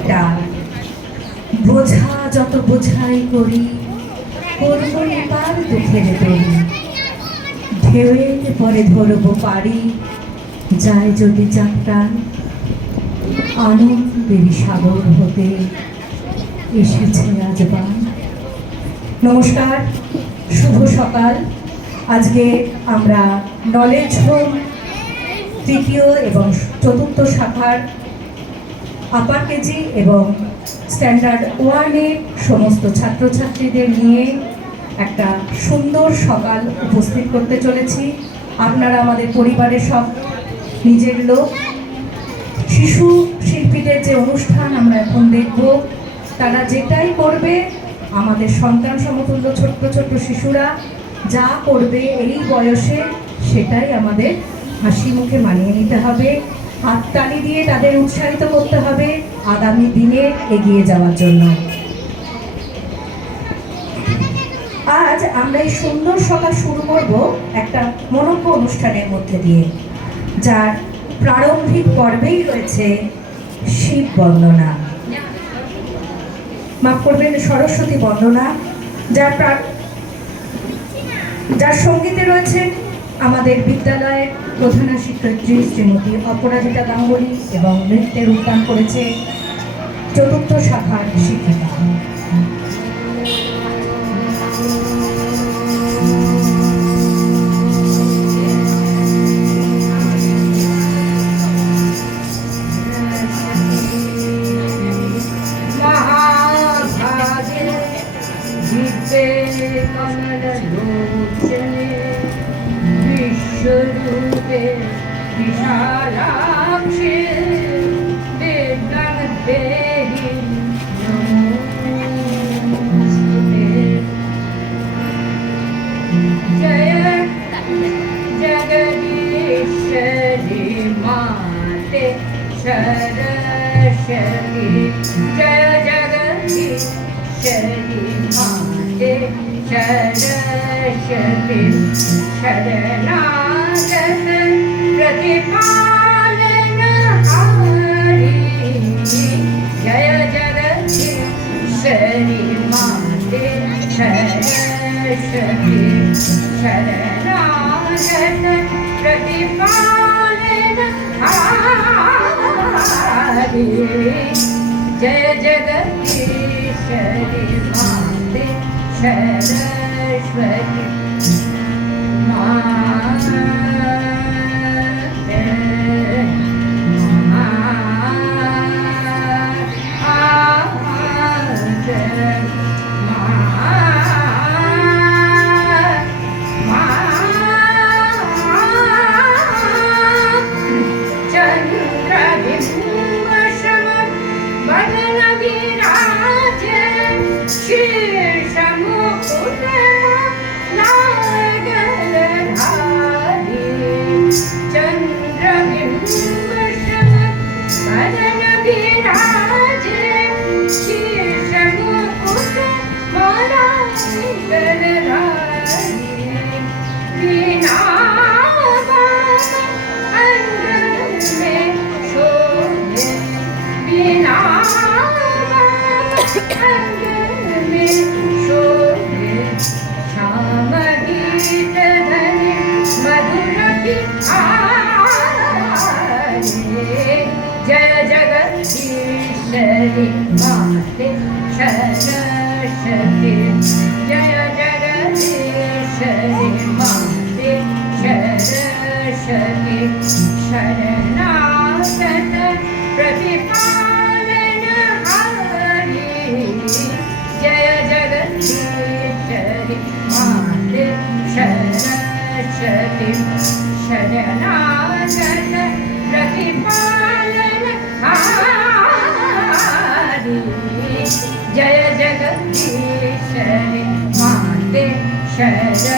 একটা বোঝা যত বোঝাই করি করব এবার দুঃখের তরি ঢেউয়ের পরে ধরব পারি যায় যদি যাত্রান আনন্দের সাগর হতে এসেছে আজবান। নমস্কার, শুভ সকাল। আজকে আমরা নলেজ হোম তৃতীয় এবং চতুর্থ শাখার আপার কেজি এবং স্ট্যান্ডার্ড ওয়ানের সমস্ত ছাত্রছাত্রীদের নিয়ে একটা সুন্দর সকাল উপস্থিত করতে চলেছি। আপনারা আমাদের পরিবারের সব নিজের লোক। শিশু শিল্পীদের যে অনুষ্ঠান আমরা এখন দেখব, তারা যেটাই করবে, আমাদের সন্তান সমতুল্য ছোট্ট ছোট্ট শিশুরা যা করবে এই বয়সে সেটাই আমাদের হাসি মুখে মানিয়ে নিতে হবে, হাততালি দিয়ে তাদের উৎসাহিত করতে হবে আগামী দিনে এগিয়ে যাওয়ার জন্য। আজ আমরা এই সুন্দর সকাল শুরু করব একটা মনোজ্ঞ অনুষ্ঠানের মধ্যে দিয়ে, যার প্রারম্ভিক পর্বেই রয়েছে শিব বন্দনা, মাফ করবেন সরস্বতী বন্দনা, যার সঙ্গীতে রয়েছে আমাদের বিদ্যালয়ের প্রধান শিক্ষয়িত্রী শ্রীমতী অপরাজিতা গাঙ্গুলি এবং নৃত্যের উদ্যান করেছে চতুর্থ শাখার শিক্ষিকা। विश्वरूपे विशालाक्षे विद्यादेहि नमोस्तुते। जय जगदीश्वरी माते सरस्वती, जय जगदीश्वरी माते सरस्वती, शरणागत प्रतिपालनहारी, जय जगदीश्वरी माते सरस्वती, शरणागत प्रतिपालनहारी, जय जगदीश्वरी माते सरस्वती माते जय जगदीश्वरी माते सरस्वती, जय जगदीश्वरी माते सरस्वती, शरणागत प्रतिपालनहारी, जय जगदीश्वरी माते सरस्वती, शरणागत प्रतिपालनहारी, जय जगदीश्वरी माते सरस्वती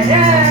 सरस्वती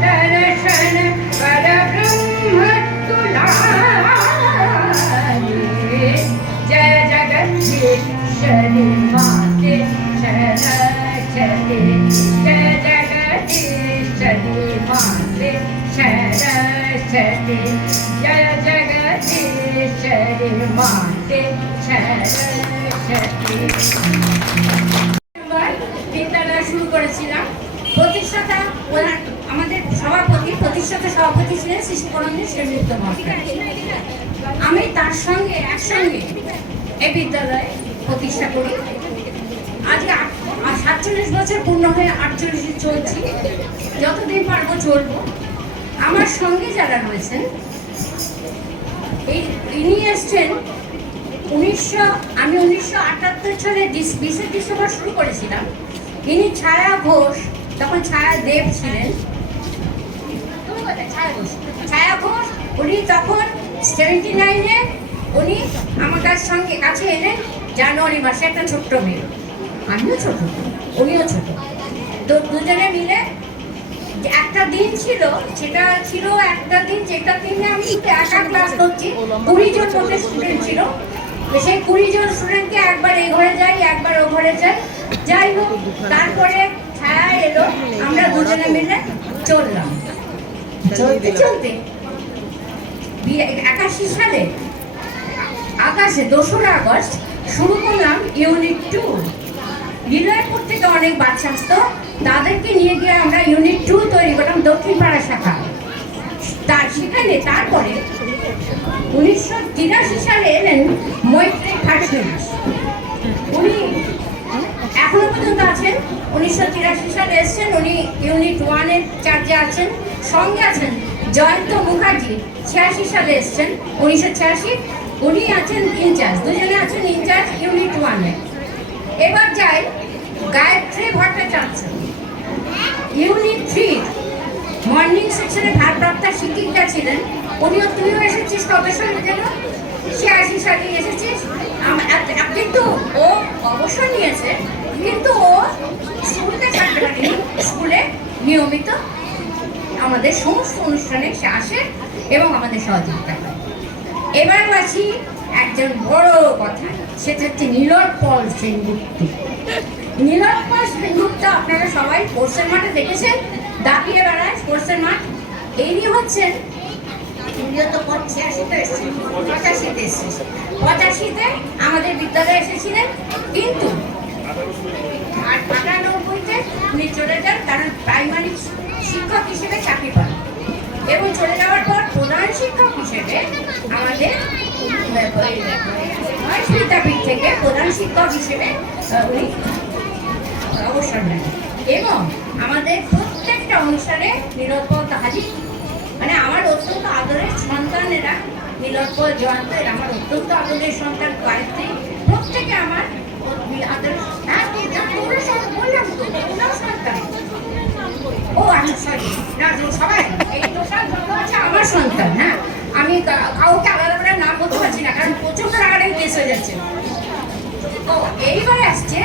दर्शन पर ब्रह्म तुलारे जय जगदीश्वरी माते शरणागते जय जगदीश्वरी माते शरणागते जय जगदीश्वरी माते शरणागते বিদ্যালয় শুরু করেছিলাম। প্রতিষ্ঠাতা আমাদের প্রতিষ্ঠাতা সভাপতি ছিলেন শ্রী সুবর্ণেন্দু সেনগুপ্ত মহাশয়। আমি তার সঙ্গে একসঙ্গে এই বিদ্যালয় প্রতিষ্ঠা করি। আজকে 47 বছর পূর্ণ হয়ে 48 চলছি, যতদিন পারবো চলবো। আমার সঙ্গে যারা রয়েছেন, ইনি এসছেন আমি 1978 সালে 20 ডিসেম্বর শুরু করেছিলাম। ইনি ছায়া ঘোষ, তখন ছায়া দেব ছিলেন। ছায়া ঘোষ উনি তখন 79-এ উনি আমার কাছে এলেন জানুয়ারি মাসে, একটা ছোট্ট মেয়ে। আমিও ছোট, উনিও ছোট। তো দুজনে মিলে একটা দিন ছিল, সেটা ছিল একটা দিন যেটা দিনে আমি একা ক্লাস করছি। 20 জন মতো স্টুডেন্ট ছিল। সেই 20 জন স্টুডেন্টকে একবার এই ঘরে যাই, একবার ও ঘরে যাই। যাই হোক, তারপরে ছায়া এলো, আমরা দুজনে মিলে চললাম। চলতে চলতে 81 সালে আকাশে 2রা আগস্ট শুরু করলাম ইউনিট 2। লীলায়পুর থেকে অনেক বাচ্চা আসতো, তাদেরকে নিয়ে গিয়ে আমরা ইউনিট 2 তৈরি করলাম, দক্ষিণ পাড়া শাখা। সেখানে তারপরে 1983 সালে এলেন মৈত্রী ফার্স্ট। উনি এখনো পর্যন্ত আছেন। 1983 সালে এসছেন, উনি ইউনিট 1-এর চার্জে আছেন। সঙ্গে আছেন জয়ন্ত মুখার্জি, 86 সালে এসছেন, 1986। উনি আছেন ইনচার্জ, দুজনে আছেন ইনচার্জ ইউনিট 1-এ। এবার যাই গায়ত্রী ভট্টাচার্য, ইউনিট 3 মর্নিং সেকশনে ভারপ্রাপ্ত শিক্ষিকা ছিলেন। তুইও এসেছিস গবেষণার জন্য, 86 সালে এসেছিস। কিন্তু ও অবসর নিয়েছে, কিন্তু ও স্কুলকে ছাড়তে পারেনি। স্কুলে নিয়মিত আমাদের সমস্ত অনুষ্ঠানে সে আসে এবং আমাদের সহযোগিতা করে। এবার আছি একজন বড় কথা, সেটা হচ্ছে নীলোৎপল সেনগুপ্ত। নীলোৎপল সেনগুপ্ত আপনারা সবাই স্পোর্টসের মাঠে দেখেছেন, দাপিয়ে বেড়ায় স্পোর্টসের মাঠ। ইনি হচ্ছেন, ইনিও তো 86-তে এসেছেন, 85-তে আমাদের বিদ্যালয়ে এসেছিলেন। কিন্তু 98-তে উনি চলে যান, কারণ প্রাইমারি শিক্ষক হিসেবে চাকরি পান। এবং চলে যাওয়ার পর প্রধান শিক্ষক হিসেবে আমাদের বিদ্যাপীঠ থেকে প্রধান শিক্ষক হিসেবে উনি অবসর নেন। এবং আমাদের প্রত্যেকটা অনুষ্ঠানে নীলোৎপল হাজির। মানে আমার অত্যন্ত আদরের সন্তানেরা, নীলোৎপল, জয়ন্ত, এরা আমার অত্যন্ত আদরের সন্তান। বাড়িতে প্রত্যেকে আমার আদর। হ্যাঁ, বললাম তো, সন্তান। ও আচ্ছা, সরি, না সবাই এই তোষার যত আছে আমার সন্তান। হ্যাঁ, আমি কাউকে আলাদা করে নাম বলতে পারছি না, কারণ প্রচন্ড রাগারাগি কেস হয়ে যাচ্ছে। তো এইবারে আসছে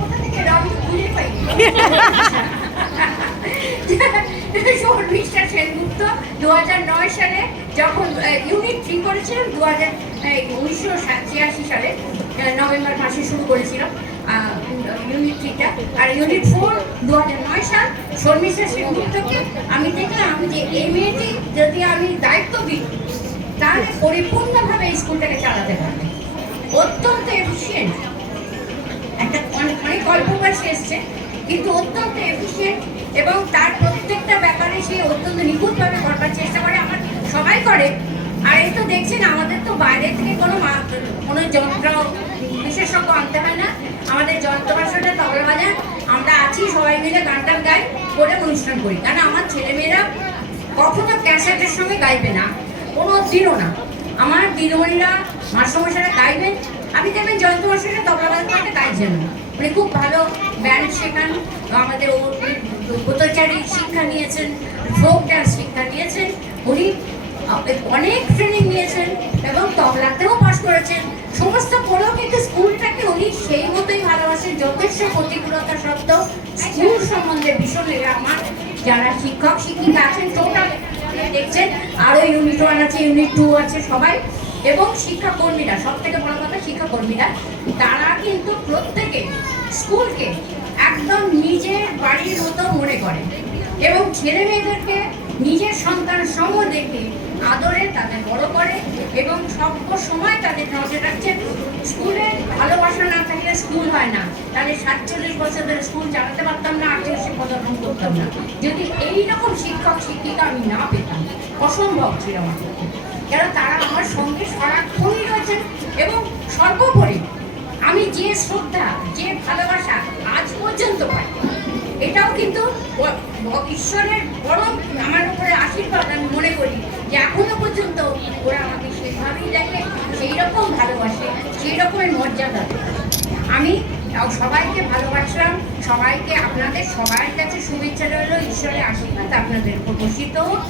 কোথা থেকে আমি তো খুঁজে পাই মিস্টার সেনগুপ্ত 2009 সালে যখন ইউনিট 3 করেছিলাম, 1986 সালে নভেম্বর মাসে শুরু করেছিলাম ইউনিট 3টা। আর ইউনিট 4 2009 সাল। শর্মিষ্ঠা সেনগুপ্তকে আমি দেখলাম যে এই মেয়েটি যদি আমি দায়িত্ব দিই, তাহলে পরিপূর্ণভাবে এই স্কুলটাকে চালাতে পারবে। অত্যন্ত এফিসিয়েন্ট, একটা অনেক অল্প বয়সে এসছে, কিন্তু অত্যন্ত এফিসিয়েন্ট এবং তার প্রত্যেকটা ব্যাপারে সে অত্যন্ত নিখুঁতভাবে করবার চেষ্টা করে। আমার সবাই করে। আর এই তো দেখছেন, আমাদের তো বাইরে থেকে কোনো যন্ত্র বিশেষজ্ঞ আনতে হয় না। আমাদের যন্ত্রবাসনে তবলা বাজান, আমরা আছি, সবাই মিলে গান টান গাই, করে অনুষ্ঠান করি। কারণ আমার ছেলেমেয়েরা কখনো ক্যাসেটের সঙ্গে গাইবে না, কোনো দিনও না। আমার দিদিমণিরা, মাস্টারমশাইরা গাইবেন। আপনি দেখবেন যন্ত্রবাসনে তবলা বাজাতে গাইছেন না, মানে খুব ভালো ব্যান্ড শেখান। আমাদের ব্রতচারী শিক্ষা নিয়েছেন, ফোক ডান্স শিক্ষা নিয়েছেন। উনি অনেক ট্রেনিং নিয়েছেন এবং তবলাতেও পাস করেছেন। সমস্ত পড়েও কিন্তু স্কুলটাকে উনি সেই মতোই ভালোবাসেন। যথেষ্ট প্রতিকূলতা সত্ত্বেও স্কুল সম্বন্ধে ভীষণ লেগে আমার যারা শিক্ষক শিক্ষিকা আছেন টোটাল দেখছেন, আরও ইউনিট 1 আছে, ইউনিট 2 আছে সবাই, এবং শিক্ষাকর্মীরা, সব থেকে বড় কথা শিক্ষাকর্মীরা, তারা কিন্তু প্রত্যেকে স্কুলকে একদম নিজের বাড়ির মতো মনে করে এবং ছেলে মেয়েদেরকে নিজের সন্তান সম দেখে আদরে তাদের বড় করে এবং সব সময় তাদের নজর রাখছেন। স্কুলের ভালোবাসা না থাকলে স্কুল হয় না, তাহলে 47 বছর ধরে স্কুল চালাতে পারতাম না, 48 পদার্পণ করতাম না। যদি এই রকম শিক্ষক শিক্ষিকা আমি না পেতাম, অসম্ভব ছিল আমার পক্ষে। কেন তারা আমার সঙ্গে সারাক্ষণই রয়েছেন এবং সর্বোপরি আমি যে শ্রদ্ধা, যে ভালোবাসা আজ পর্যন্ত পাই, এটাও কিন্তু ঈশ্বরের বড় আমার উপরে আশীর্বাদ। আমি মনে করি যে এখনো পর্যন্ত ওরা আমাকে সেইভাবেই দেখে, সেই রকম ভালোবাসে, সেই রকমের মর্যাদা দেয়। আমি সবাইকে ভালোবাসলাম, সবাইকে আপনাদের সবার কাছে শুভেচ্ছা রইল, ঈশ্বরের আশীর্বাদ আপনাদের উপর বর্ষিত হোক,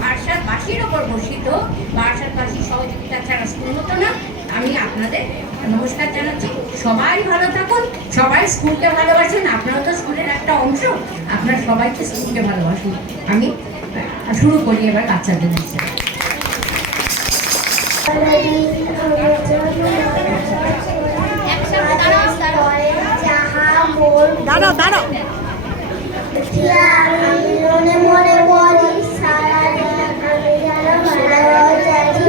বারাসাতবাসীর ওপর বর্ষিত হোক। বারাসাতবাসীর সহযোগিতা ছাড়া স্কুল হতো না। আমি আপনাদের নমস্কার জানাচ্ছি। সবাই ভালো থাকুন, সবাই স্কুলকে ভালোবাসুন। আপনারাও তো স্কুলের একটা অংশ, আপনারা সবাইকে স্কুলকে ভালোবাসুন। আমি শুরু করি এবার বাচ্চাদের কাছে। দাঁড়াও দাঁড়াও মনে মনে বলি সারা আমি যেন ভালো জানি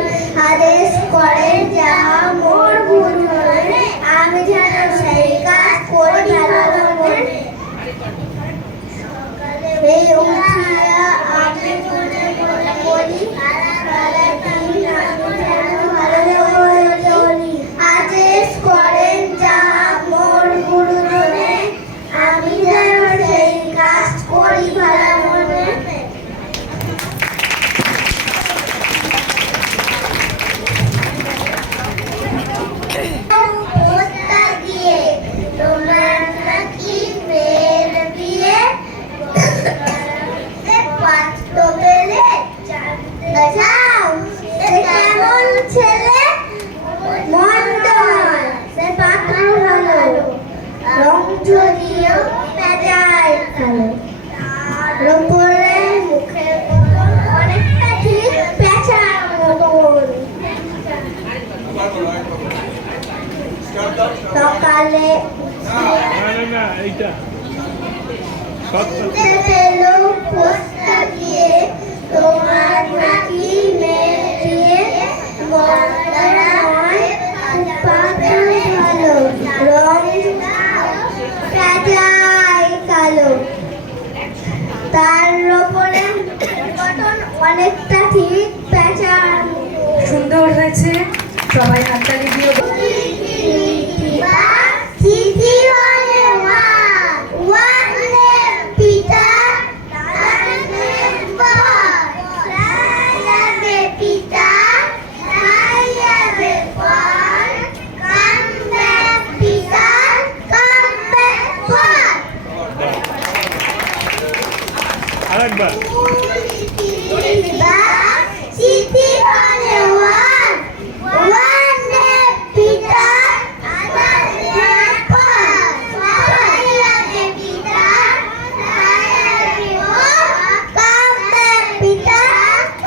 আদেশ করে যাহা মোর ভুল হয় আমি যেন সেই কাজ করি ভালো মনে এই উঠিয়া আমি মনে মনে বলি সারা দিন আমি যেন ভালো চলি আদেশ করেন যাহা মোর গুরুজনে আমি যেন সেই কাজ করি ভালো মনে। পোস্তা দিয়ে তোমার নাকি মেয়ের বিয়ে পাত্র পেলে যাও সে কেমন ছেলে মন্দ নয় সে পাত্র ভালো রং যদিও পেঁচায় কালো তার উপরে মুখে অনেকটা ঠিক পেঁচার মতন সকালে পেলো পোস্তা দিয়ে তোমার নাকি মেয়ে দিয়ে বড়রা হয় পাতা ভালো রং পেঁচায় কালো তার উপরে গঠন অনেকটা ঠিক পেঁচার সুন্দর হয়েছে, সবাই হাততালি দিয়ে চিঠি হলে ওয়ালে পিতা তারে যাবে পিতা যাবে পর কামবে পিতা কামবে পর আরেকবার চিঠি হলে ওয়ালে পিতা যাবে পর যাবে পিতা যাবে পর কামবে পিতা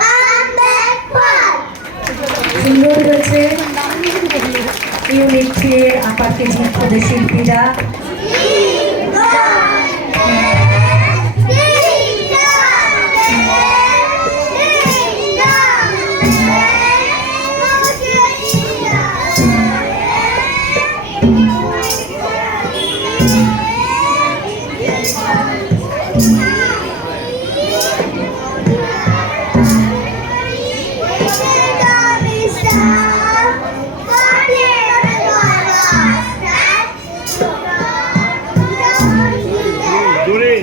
কামবে পর সুন্দর হয়েছে। ইউনিট 3 আপার কেজি পদের শিল্পীরা জোরে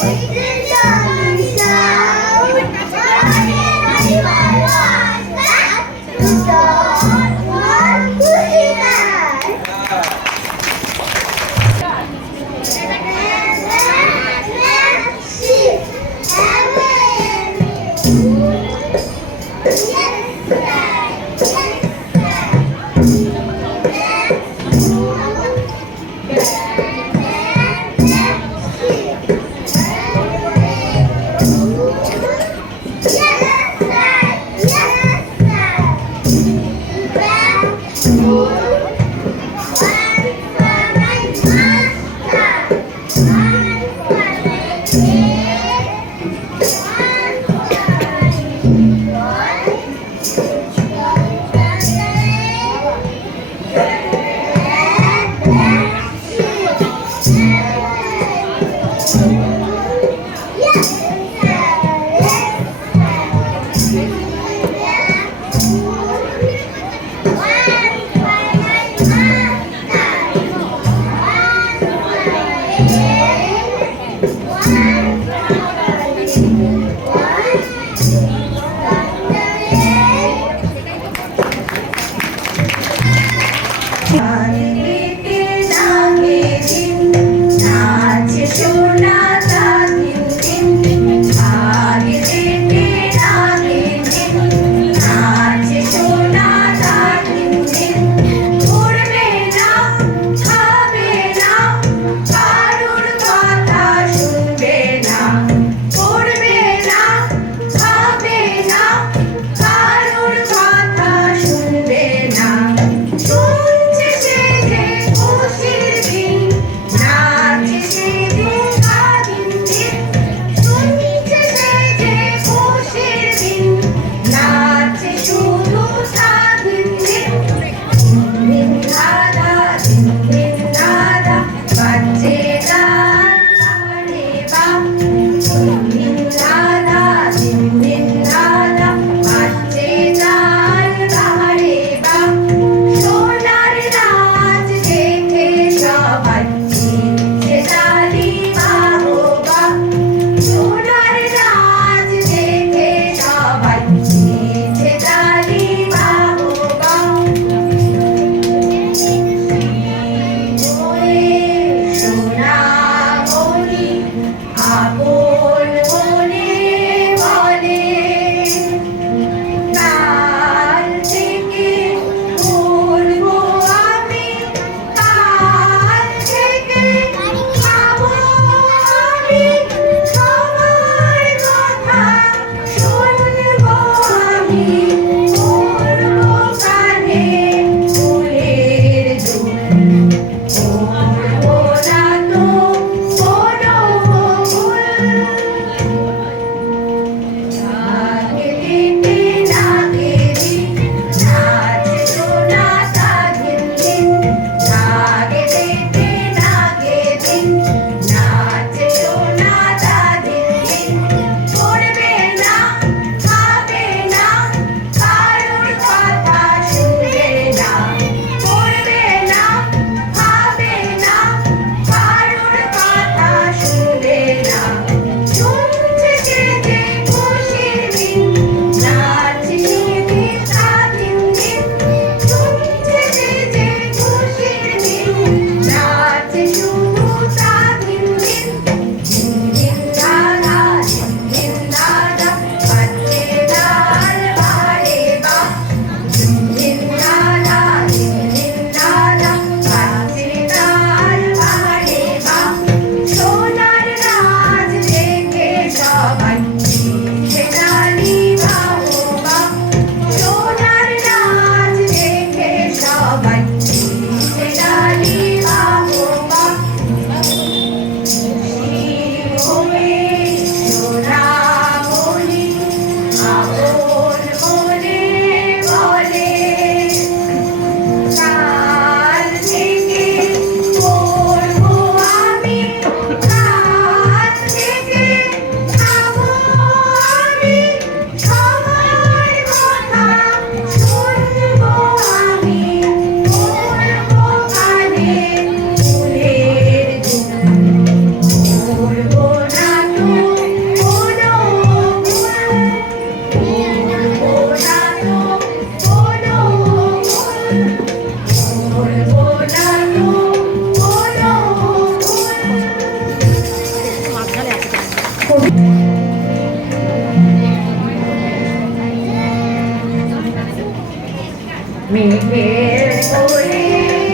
Thank you. মেঘের কোলে